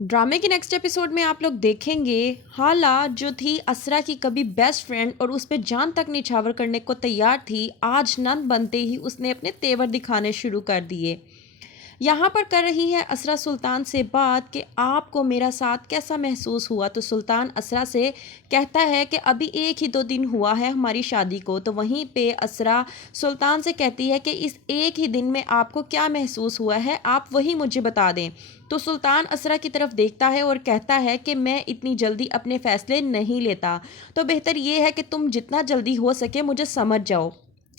ड्रामे के next episode में आप लोग देखेंगे हाला जो थी असरा की कभी बेस्ट फ्रेंड और उस पे जान तक निछावर करने को तैयार थी, आज नंद बनते ही उसने अपने तेवर दिखाने शुरू कर दिए। यहाँ पर कर रही है असरा सुल्तान से बात कि आपको मेरा साथ कैसा महसूस हुआ। तो सुल्तान असरा से कहता है कि अभी 1 ही 2 दिन हुआ है हमारी शादी को। तो वहीं पे असरा सुल्तान से कहती है कि इस 1 ही दिन में आपको क्या महसूस हुआ है, आप वही मुझे बता दें। तो सुल्तान असरा की तरफ देखता है और कहता है कि मैं इतनी जल्दी अपने फ़ैसले नहीं लेता, तो बेहतर ये है कि तुम जितना जल्दी हो सके मुझे समझ जाओ।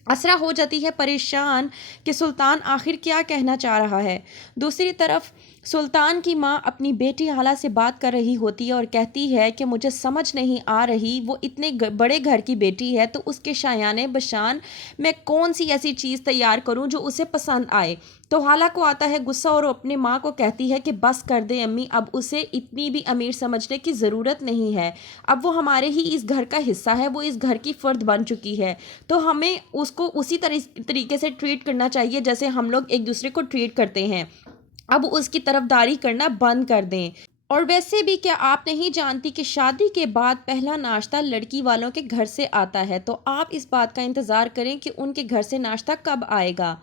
असरा हो जाती है परेशान कि सुल्तान आखिर क्या कहना चाह रहा है। दूसरी तरफ सुल्तान की माँ अपनी बेटी हाला से बात कर रही होती है और कहती है कि मुझे समझ नहीं आ रही, वो इतने बड़े घर की बेटी है तो उसके शायाने बशान मैं कौन सी ऐसी चीज़ तैयार करूँ जो उसे पसंद आए। तो हाला को आता है गुस्सा और अपने माँ को कहती है कि बस कर दे अम्मी, अब उसे इतनी भी अमीर समझने की ज़रूरत नहीं है। अब वो हमारे ही इस घर का हिस्सा है, वो इस घर की फ़र्द बन चुकी है, तो हमें उसको उसी तरीके से ट्रीट करना चाहिए जैसे हम लोग एक दूसरे को ट्रीट करते हैं। अब उसकी तरफदारी करना बंद कर दें। और वैसे भी क्या आप नहीं जानती कि शादी के बाद पहला नाश्ता लड़की वालों के घर से आता है, तो आप इस बात का इंतज़ार करें कि उनके घर से नाश्ता कब आएगा।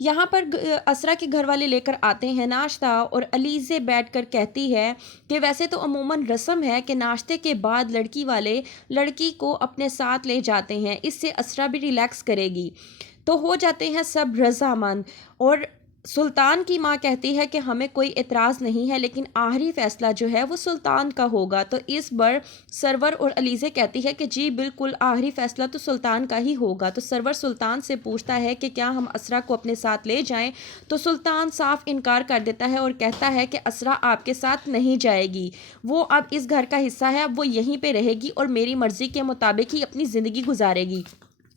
यहाँ पर असरा के घर वाले लेकर आते हैं नाश्ता और अलीज़े बैठकर कहती है कि वैसे तो अमूमन रस्म है कि नाश्ते के बाद लड़की वाले लड़की को अपने साथ ले जाते हैं, इससे असरा भी रिलैक्स करेगी। तो हो जाते हैं सब रजामंद और सुल्तान की माँ कहती है कि हमें कोई एतराज़ नहीं है, लेकिन आखिरी फ़ैसला जो है वो सुल्तान का होगा। तो इस बार सरवर और अलीज़े कहती है कि जी बिल्कुल आखिरी फ़ैसला तो सुल्तान का ही होगा। तो सरवर सुल्तान से पूछता है कि क्या हम असरा को अपने साथ ले जाएं। तो सुल्तान साफ इनकार कर देता है और कहता है कि असरा आपके साथ नहीं जाएगी, वो अब इस घर का हिस्सा है, अब वो यहीं पे रहेगी और मेरी मर्ज़ी के मुताबिक ही अपनी ज़िंदगी गुजारेगी।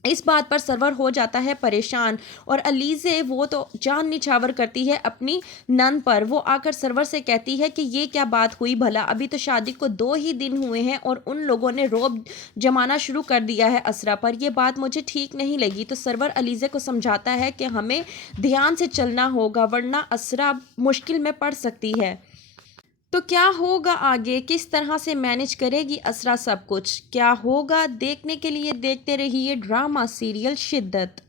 इस बात पर सरवर हो जाता है परेशान और अलीज़े वो तो जान निछावर करती है अपनी नंद पर। वो आकर सरवर से कहती है कि ये क्या बात हुई भला, अभी तो शादी को 2 ही दिन हुए हैं और उन लोगों ने रोब जमाना शुरू कर दिया है असरा पर, ये बात मुझे ठीक नहीं लगी। तो सरवर अलीज़े को समझाता है कि हमें ध्यान से चलना होगा वरना असरा मुश्किल में पड़ सकती है। तो क्या होगा आगे, किस तरह से मैनेज करेगी असरा सब कुछ, क्या होगा देखने के लिए देखते रहिए ड्रामा सीरियल शिद्दत।